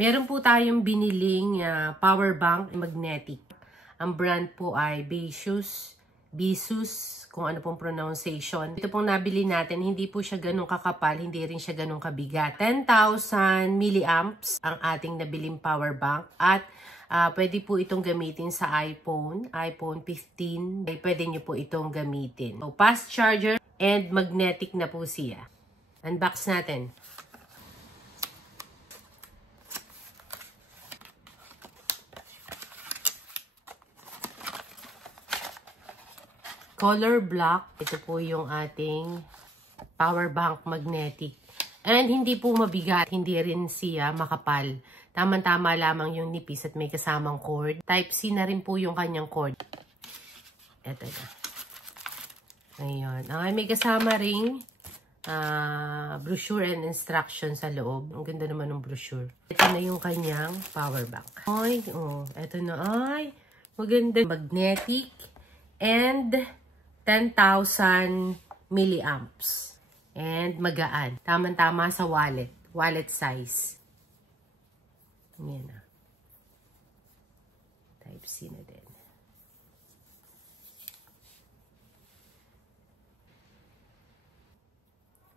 Meron po tayong biniling power bank magnetic. Ang brand po ay Bisus, kung ano pong pronunciation. Ito pong nabili natin, hindi po siya ganun kakapal, hindi rin siya ganun kabigat. 10,000 milliamps ang ating nabiling power bank at pwede po itong gamitin sa iPhone 15. Pwede nyo po itong gamitin. So, fast charger and magnetic na po siya. Unbox natin. Color black. Ito po yung ating power bank magnetic. And hindi po mabigat, hindi rin siya makapal. Tama-tama lamang yung nipis at may kasamang cord. Type-C na rin po yung kanyang cord. Ito na. Ayan. May kasama ring brochure and instruction sa loob. Ang ganda naman ng brochure. Ito na yung kanyang power bank. Ay, ito na. Ay, maganda. Magnetic and 10,000 milliamps. And magaan. Tama-tama sa wallet. Wallet size. Yan na. Type-C na din.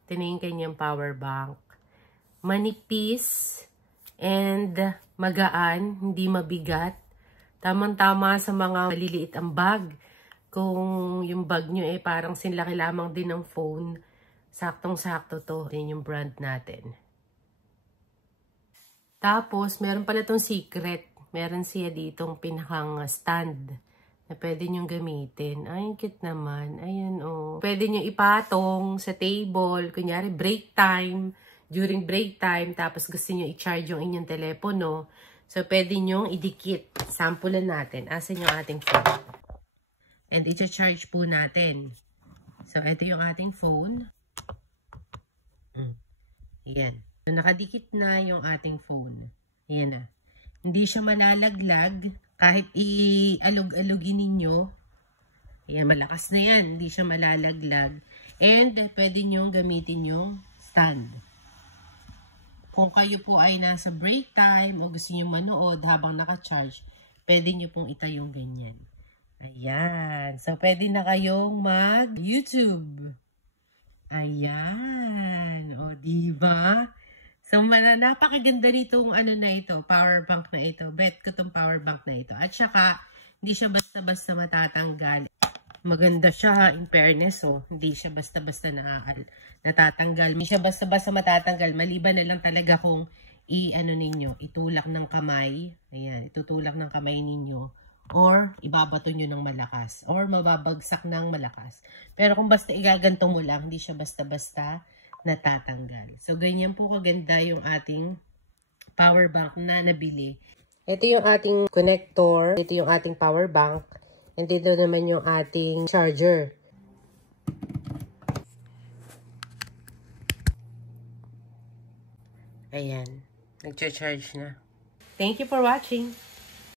Ito na yung kanyang power bank. Manipis and magaan. Hindi mabigat. Tamang-tama sa mga maliliit ang bag. Kung yung bag nyo parang sinlaki lamang din ng phone, saktong-sakto to. Yan yung brand natin. Tapos, meron pala itong secret. Meron siya ditong pinakang stand na pwede nyo gamitin. Ay, cute naman. Ayan, Pwede nyo ipatong sa table. Kunyari, break time. During break time, tapos gusto nyo i-charge yung inyong telepono. So, pwede nyo idikit. Sampulan natin. Asan yung ating phone? And i-charge po natin. So, ito yung ating phone. Ayan. So, nakadikit na yung ating phone. Ayan na. Hindi siya malalaglag. Kahit i-alog-alogin ninyo. Ayan, malakas na yan. Hindi siya malalaglag. And, pwede nyo gamitin yung stand. Kung kayo po ay nasa break time o gusto nyo manood habang naka-charge, pwede nyo pong itayong ganyan. Ayan. So, pwede na kayong mag-YouTube. Ayan. O, diba? So, napakaganda nitong na ito, power bank na ito. Bet ko tong power bank na ito. At saka, hindi siya basta-basta matatanggal. Maganda siya, in fairness, Hindi siya basta-basta natatanggal. Hindi siya basta-basta matatanggal. Maliban na lang talaga kung itulak ng kamay. Ayan, itutulak ng kamay ninyo. Or ibabato nyo ng malakas. Or mababagsak ng malakas. Pero kung basta igagantong mo lang, hindi siya basta-basta natatanggal. So, ganyan po kaganda yung ating power bank na nabili. Ito yung ating connector. Ito yung ating power bank. And dito naman yung ating charger. Ayan. Nag-charge na. Thank you for watching.